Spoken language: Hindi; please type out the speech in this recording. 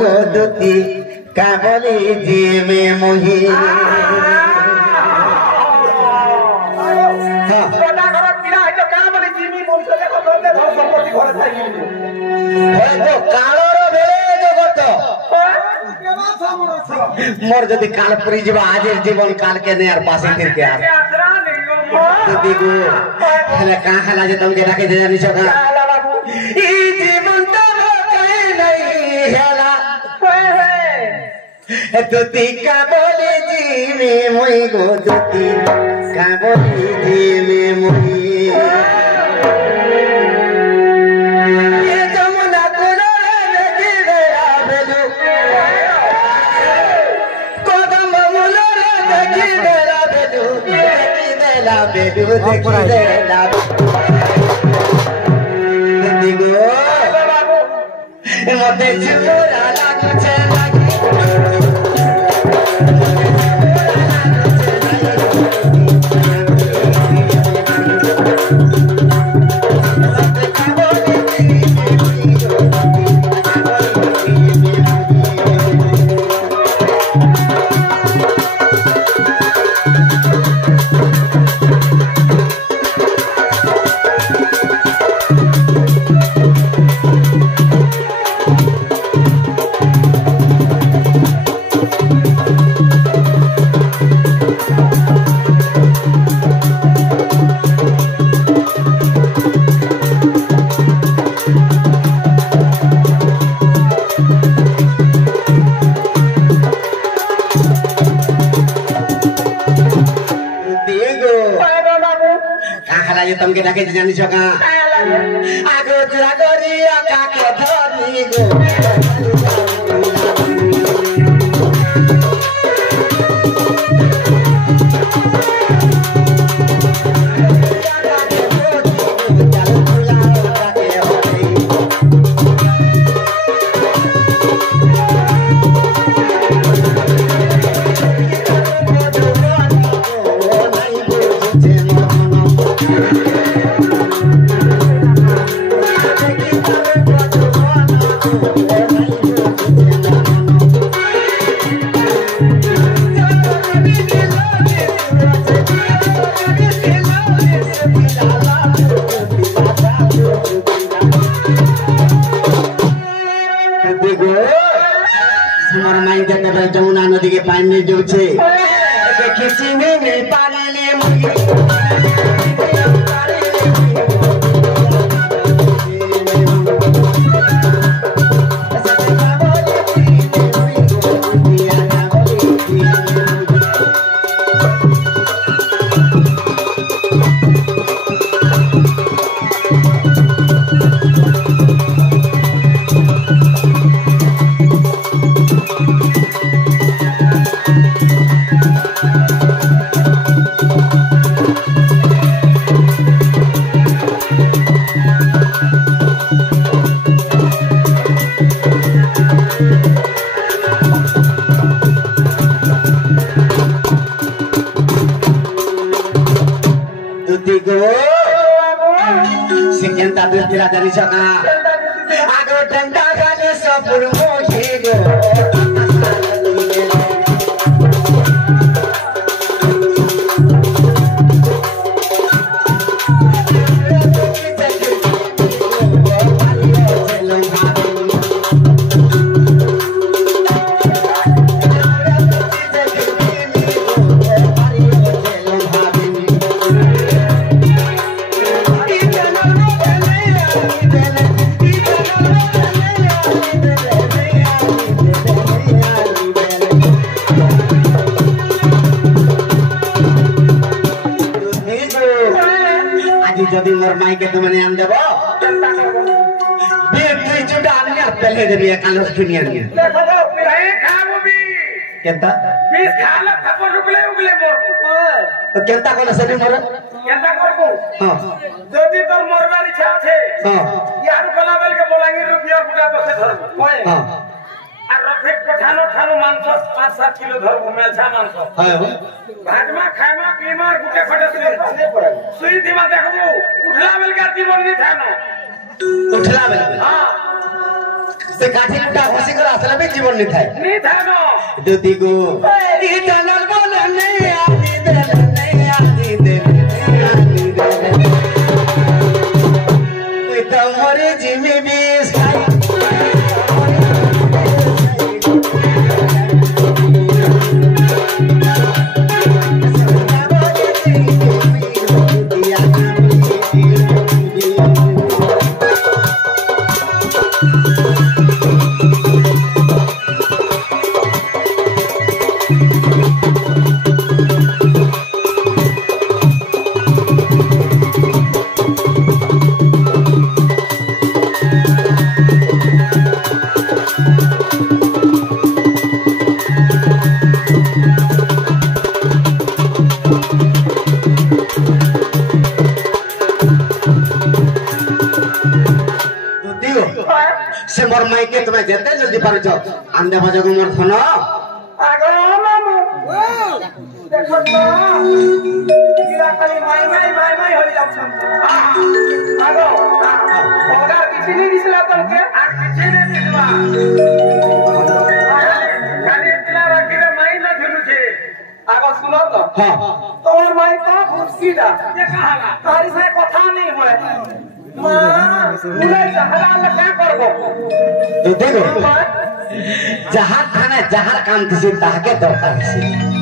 गो दुती काबली जी में मोही मोर जदि काल परी जीवा आज जीवन काल के ने यार पासे फिर के यार दुती गो हले कहां हला जे तुम के डाके दे जानी छका ई जीवन तो कहीं नहीं हला दुती का बोली जी में मोई गो दुती का बोली जी में मोई ये जमुना कुड़े लगी गया बेलू कोदम मुलो लगी गया बेलू देखी देला बेलू देखी देला दुती गो मते चुरा लागू छे तुमके डाके जानी छका आगो चुरा करिया काके धरी गो जमुना नदी के पानी में जो छे किसी में पानी ले जानी छका आगो डंडा गाले सपुर मोही गो जदि मोर माई के तुमने आन देबो बेटी जुटा आनिया पहले देबी कालो सुनिया निया देखो पिराई खाबो भी केता 20 खाला खबर रुकले उगले मोर तो केता कोला सभी मोर केता करबो हां जदि तोर मोरबार इच्छा छे हां यार कोला बेल के बोलांगी रुपया गुटा बसे धरबो हां आ रफे पठानो ठानो मांस 5-7 किलो धरबो मेलछा मांस हां हो भागमा खामा बीमार गुटे फटसले सुई दिमा देखबो उठला बेल का जीवन नि थानो उठला बेल हां से काठी कुटा घसी कर असला भी जीवन नहीं था नी थानो दुदी को ई दलल बोले नहीं आनी दे नहीं आनी दे आनी दे कोई तो मरे जिमी भी से मोर माइके तुम्हें जेते जल्दी पारो छ आंदे बजो को मोर धन आगो मामू देखो तो कीड़ा खाली माई होई जाछन आगो ओगा किछि नहीं दिसला तलके आ किछि नहीं दिसवा खाली तिला रखिले माई न झुलु छे आगो सुनो तो हां तोर माई का खुशीदा ये कहाला तारी से कथा नहीं होए मुले हलाल क्या करबो तो देखो जहां खाना जहां काम किसी ताके दरकार है